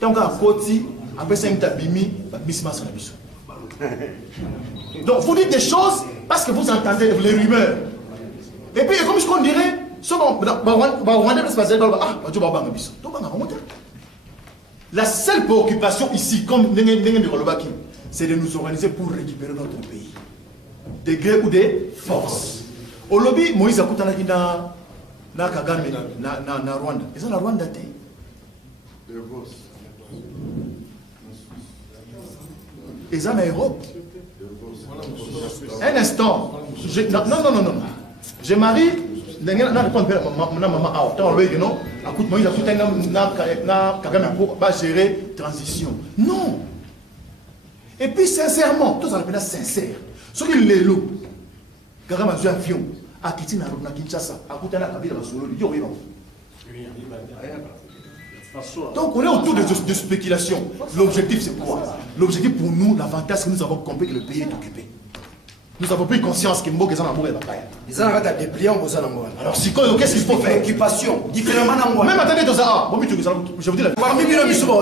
Tant qu'à côté après ça il t'a bimi, bisma sur la biso. Donc vous dites des choses parce que vous entendez les rumeurs. Et puis comme ce qu'on dirait, la seule préoccupation ici, comme c'est de nous organiser pour récupérer notre pays. De gré ou de force. Au lobby, Moïse a coupé na Kagame, na Rwanda. Et ça, la Rwanda, et ça, en Europe. Un instant. Non. Je marie na répondre na maman ah tant on veut que non écoute moi il a tout na Kagame pour pas gérer transition non et puis sincèrement tout ça appelle sincère ce qui les lots Kagame a joué avion à Kiti na Kinshasa à côté na Kabila basolo yo yo donc on est autour de spéculation. L'objectif c'est quoi? L'objectif pour nous, l'avantage c'est que nous avons compris que le pays est occupé. Nous avons pris conscience que Mboka est en amour et bataille. Ils ont regardé des pliants aux amours. Alors si qu'est-ce qu'il faut faire? Occupation, différemment dans même attendez dans ça, je vous dis la parmi les bisous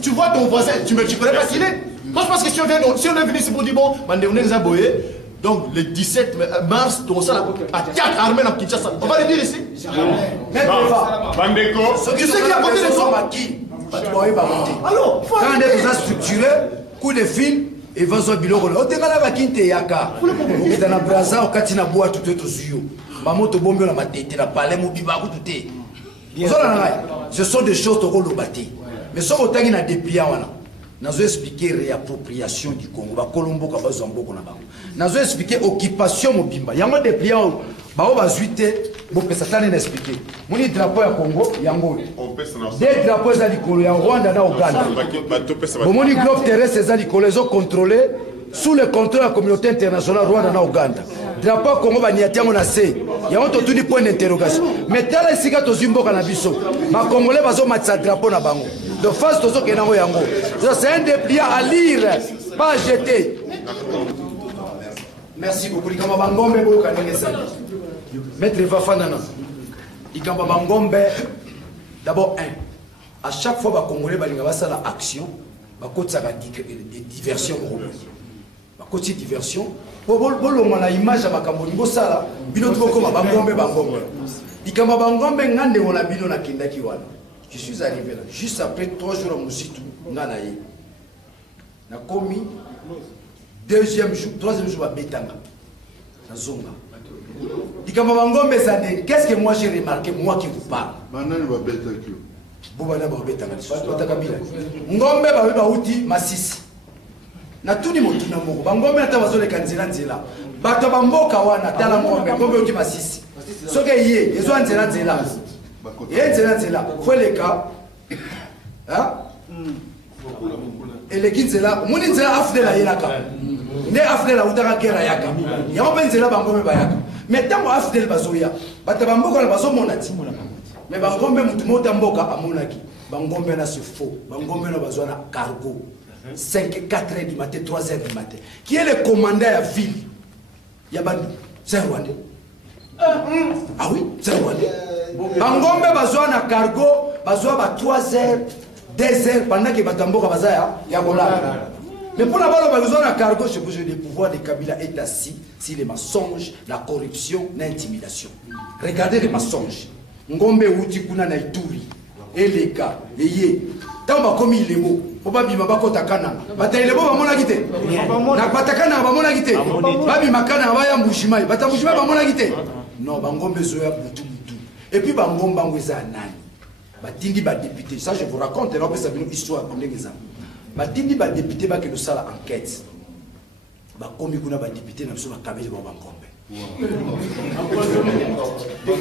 tu vois ton voisin, tu connais pas qui il est? Moi je pense que si on est venu ici pour dire bon, on est aboyé. Donc le 17 mars, on va attaque armée dans Kinshasa. On va le dire ici. Bandeko. Tu sais qui a voté les hommes? Alors, quand on est structuré, coup de fil, et va sur le biloko. On te gala bakinte yaka. On est dans la braza, on katina bois tout est suyo. Mamoto bombe na matete na palais mo bibaku tout est. Ce sont des choses to lo bati. Mais so otangi na dépliant wana. Nazo expliquer réappropriation du Congo. Ba Colombo ka bazombo na bango. Nazo expliquer occupation mobimba. Yango dépliant ba o bazuite bo pesa tane na expliquer. Moni drapeau ya Congo yango. Des drapeaux za likolo ya Rwanda na Uganda. Bo moni globe terrestre za likolo zo contrôler sous le contrôle de la communauté internationale Rwanda na Uganda. Drapeau Congo ba niatiango na se. Yango to tuni point d'interrogation. Mais tala sika to zimboka na biso. Ba Congolais bazo matisa drapeau na bango. De face to zo kenango yango. C'est un dépliant à lire, pas à jeter. Merci beaucoup. Likamba bangombe boyo kanenge sana. Maître Vafandana. Likamba bangombe d'abord à chaque fois ba Congolais balinga basala action, ba kotsaka diversion groupe. Ba kotsi diversion. Bolonga na image ba kambo ngo sala bino to koma bangombe. Likamba bangombe ngande wona bino na kindaki wana. Je suis arrivé là juste après 3 jours à Moussitou ngana ye. Na komi deuxième jour, troisième jour à Betanga. Na zonga. Dikamba bangombe zade, qu'est-ce que moi j'ai remarqué, moi qui vous parle? Banane va Betanga. Bobana ba Betanga. Batakabila. Ngombe ba uti masisi. Na tuni motuna moko. Bangombe ata bazole kanzela nzela. Bato bamboka wana tala ngombe uti masisi. Soke ye, ezo nzela nzela. Nzela, faut les cas. Hein? Et les kids là, mon nzela afde la yaka. Ne afde la utaka kera yaka. Ya on nzela bangombe bayaka. Mais tant afde le bazoya, batabamboka la bazo monati. Mais bangombe mutu mota mboka amonaki. Bangombe na se faux. Bangombe na bazo na cargo. 5 4 heures du matin, 3 heures du matin. Qui est le commandant à ville? Yabandu, c'est Rwandais. Ah oui, c'est Rwandais. Bangombe bazoa na cargo, bazoa ba 3 heures, 2 heures pendant que batamboka bazaya ya bola. Mais pour la balle bazoa na cargo, je vous dis le pouvoir de Kabila est assis sur les mensonges, la corruption, l'intimidation. Regardez les mensonges. Ngombe uti kuna na Ituri, Eleka, Eye. Tant ba komi ilemo, oba bima bakota kana. Bata ilemo ba mona kite. Na batakana ba mona kite. Babi makana ba ya mbushimai, bata mbushimai ba mona kite. Non, bangombe zoya butu. Et puis bangombe bangweza nani. Batindi ba député, ça je vous raconte, là on peut savoir une histoire comme les exemples. Batindi ba député ba que nous sala enquête. Ba komi kuna ba député na biso ba kabeli ba bangombe.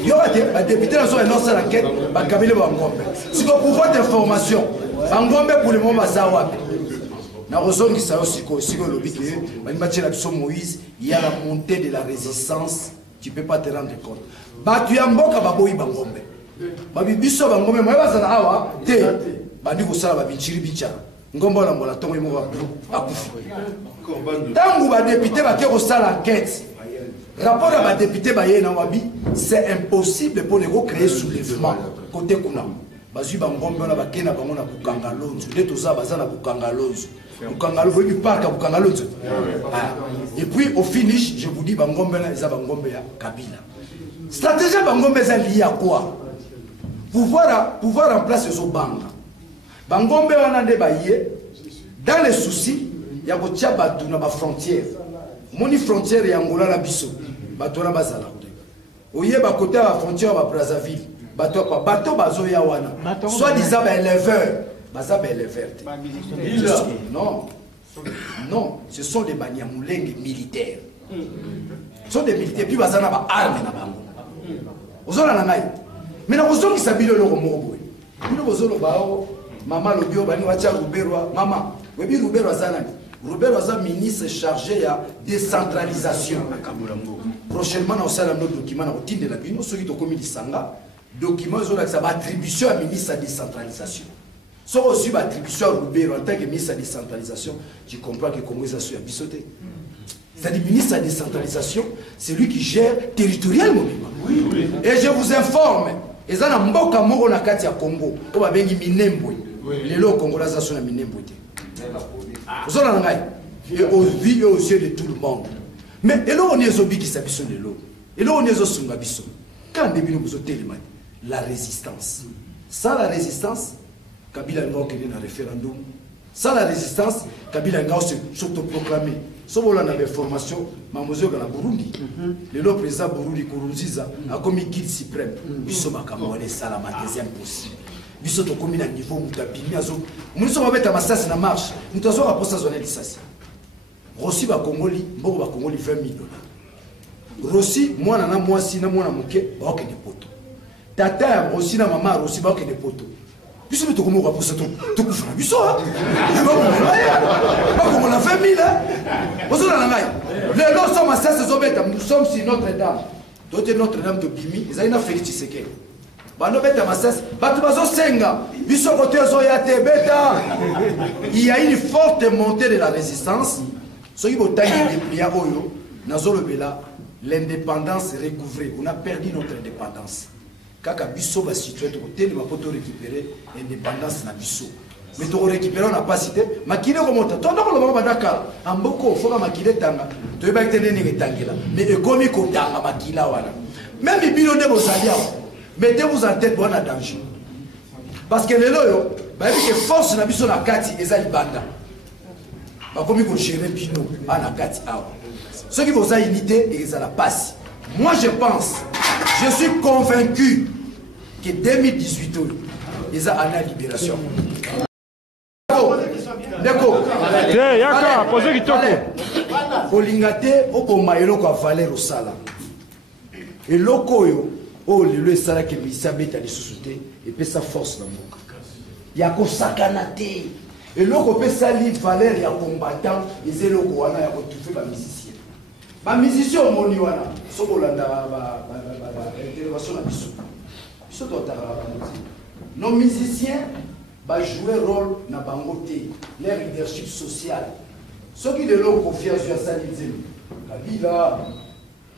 Yo ba député na so na sala enquête ba kabeli ba bangombe. Si ko pouvoir d'information, bangombe pour le moment bazawa. Na rozongi ça aussi siko lobi que ba match la biso Moïse, il y a la montée de la résistance, tu peux pas te rendre compte. Batu ya mboka baboyi bangombe. Babi biso bangombe moye bazana awa te. Bandi ko sala babinchiri bicha. Ngombo na mbola tongo mo akufi. Tangu ba député ba ke ko sala enquête. Rapport à ba député ba ye na wabi, c'est impossible pour les recréer soulèvement côté kuna. Bazui bangombe na bakena bango na bukangalonzo. Ndeto za bazana bukangalonzo. Bukangalonzo veut parka bukangalonzo. Et puis au finish, je vous dis bangombe na za bangombe ya Kabila. Stratégie bangombe est liée à quoi? Pouvoir remplacer ce banga. Bangombe on a débaillé dans les soucis, il y a beaucoup de bateaux dans la frontière. Moni frontière et Angola la biso. Bateau na bazala. Oye ba côté la frontière ba Brazzaville. Bateau bazo ya wana. Soit disant ba éleveur, baza ba éleveur. Non. Non, ce sont des banyamulenge militaires. sont des militaires puis bazana ba arme na bango ozona na ngai mais na kozongi sabilo lo mobo bino bozolo bao mama lobio bani wacha ruberwa mama webi ruberwa zana ruberwa za ministre chargé ya décentralisation prochainement na osala no document na otinde la bino soki to komi lisanga document zola sa attribution à ministre de décentralisation. Si on reçoit l'attribution à Roubert en tant que ministre de décentralisation, tu comprends que comment ça se bisoté. C'est-à-dire ministre de décentralisation, c'est lui qui gère territorialement. Oui, oui. Et je vous informe, et ça n'a mboka moko na kati ya Congo, on va bengi Minembwe. Les lots congolais ça sont na Minembwe. Vous en avez et aux vies et aux yeux de tout le monde. Mais et là on est zobi qui s'habille de l'eau. Et là on est zosunga biso. Quand début nous télémani la résistance. Sans la résistance, Kabila n'a aucun référendum. Sans la résistance, Kabila n'a s'autoproclamé. Sauf qu'on a une formation, Mamouzio dans la Burundi. Le président Burundi Kourouziza a commis guide suprême. Nous sommes à Kamouane, ça la deuxième possible. Nous sommes au commun à niveau Moutapimi. Nous sommes avec la massage na marche. Nous sommes à poste zonel d'Issassi. Rossi va Congoli, Moro va Congoli 20 000 $. Rossi, moi, nana, moi, si, na, moi, na, mouké, bah, ok, des poteaux. Tata, Rossi, na, maman, Rossi, bah, ok, des poteaux. Puis, c'est tout comme on va pousser tout coup, frère, puis, ça, pas comme on a 20 000, hein. Vous savez, les lots sont à 16 000, nous sommes sur Notre-Dame. D'autres Notre-Dame de Bimi, ils ont une Félix Tshisekedi. Il y a une forte montée de la résistance. L'indépendance est recouvrée. On a perdu notre indépendance. Kaka biso va situer côté de ma poto récupérer l'indépendance na biso. Mais tu récupérer on n'a pas cité. Makile remonte. Toi donc le Dakar. Amboko faut que makile tanga. Tu vas être né tangela. Mais ekomi ko tanga makila wana. Même les bilons de Bosalia. Mettez-vous en tête pour un danger. Parce que les loyaux, que force na biso na kati ezali banda. Ba komi ko gérer bino na kati awa. Ceux qui vont à unité et ils à la passe. Moi je pense, je suis convaincu que 2018 ils ont la libération. D'accord. Yaka, posez kitoko. Olingate oboma eloko avaler au sala. Et lokoyo oh le sala que misabeta les sociétés et peut sa force dans mon cas. Yako sakanate. Et loko peut sali valeur ya combattant et loko wana ya kotufer ba musicien. Ba musicien moni wana sokolanda ba intervention na biso. Biso to tara ba musique. Nos musiciens va jouer rôle na bangoté, leur leadership social. Ceux qui de l'ont confiance sur ça disent Kabila,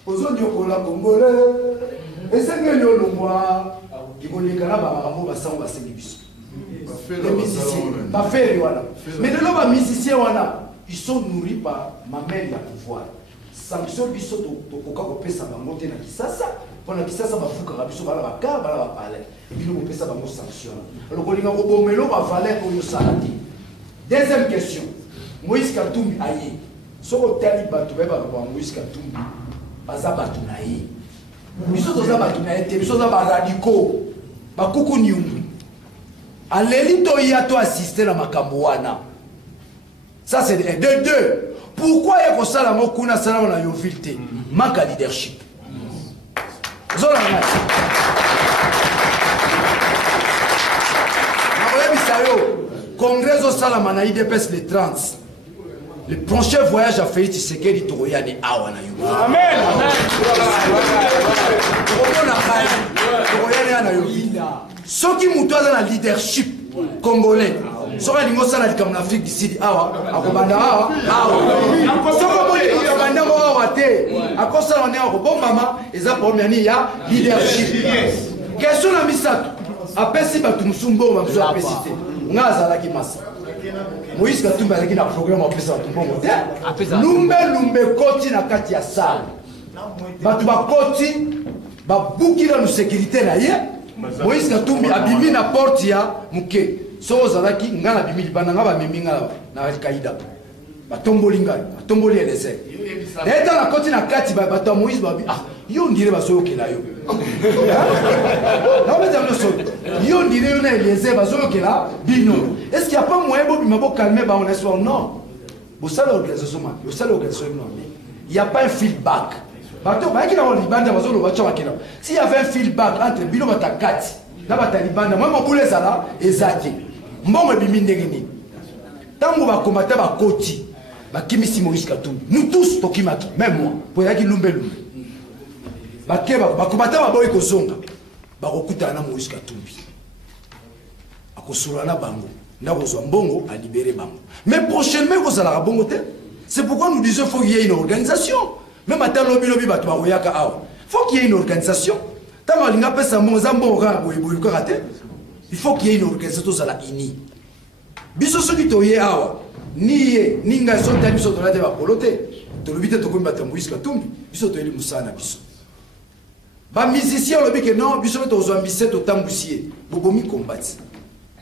aujourd'hui on a Congolais, et c'est que le mois qui vont les canards va s'en va s'élever. Les musiciens, pas faire voilà. Mais de l'homme musicien voilà, ils sont nourris par ma mère à pouvoir. Sanction biso to koka ko pesa bangoté na kisasa. Pour la kisasa va fouka biso bala ba ka bala ba parler. Et puis nous pesa bango sanction. Alors kolinga ko bomelo ba valeur ko yo salati. Deuxième question. Moïse Katumbi aye. Soko tali batu ba ba Moïse Katumbi. Baza batu na ye. Biso toza batu na ye te biso za ba radicaux. Ba kuku nyungu. Aleli to ya to assister na makambo wana. Ça c'est de deux. Pourquoi il y a comme ça la mokuna sana na yovilté? Manque de leadership. Zola na. Congrès au Salamana IDPS le 30. Le prochain voyage à Félix Tshisekedi Toroyane Awana Yo. Amen. Ceux qui montent dans la leadership congolais. Soka lingo sala likam na Afrique du Sud awa akobanda awa soko mo akobanda mo awa te akosa on est ko bombama eza problème ya leadership question na misato apesi batu musumbo bazo apesi te ngaza la ki masa Moïse Katumbi azaki na programme apesa batu mbongo te lumbe koti na kati ya sala batu bakoti babuki na sécurité na ye Moïse Katumbi abimi na porte ya muke so zalaki ngana bimili bananga ba miminga na Al-Qaïda batomboli ngai batomboli elese eta na koti na kati ba bato Moïse ba yo ndire basoyokela yo na beta no so yo ndire yo na elese basoyokela bino est-ce qu'il y a pas moyen bo bimabo calmer ba on est non bo sala organisation ma yo sala organisation non il y a pas un feedback bato bayaki na libanda bazolo bacho bakina s'il y avait un feedback entre bino batakati na batalibanda moi mabule ezala ezaki mbongo ebimi ndenge nini ntango bakombata bakoti bakimisi Moïse Katumbi nous tous tokimaki même moi po yaki lumbe bakeba bakombata baboyi kozonga bakokutana na Moïse Katumbi akosula na bango ndakozwa mbongo a libérer bango mais prochainement kozala bongo te. C'est pourquoi nous disons qu'il faut qu'il y ait une organisation. Même à tel lobby bato baroyaka awa. Faut qu'il y ait une organisation. Tant que l'ingapé sa mozambo il faut qu'il y ait une organisation à la ini. Biso so ki toye awa. Ni nga so tali so tolate ba polote. To lobite to ko mbata Moïse Katumbi. Biso to eli musana biso. Ba musicien lobby que non, biso to zo ambise to tambusier. Bobomi combat.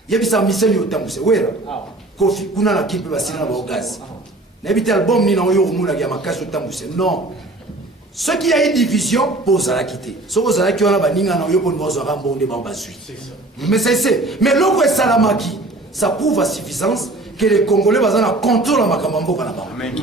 Yebisa mission yo tambusier. Wera. Kofi kuna na kipe basina na baogazi. N'habite album ni na yo rumuna ya makaso tambuse. Non. Ce qui a une division pose à la quitter. Ce que vous avez qui on a baninga na yo pour nous rambonner ba basui. Mais c'est mais loko et salamaki, ça prouve à suffisance que les Congolais bazana contrôle la makamambo kana ba. Amen.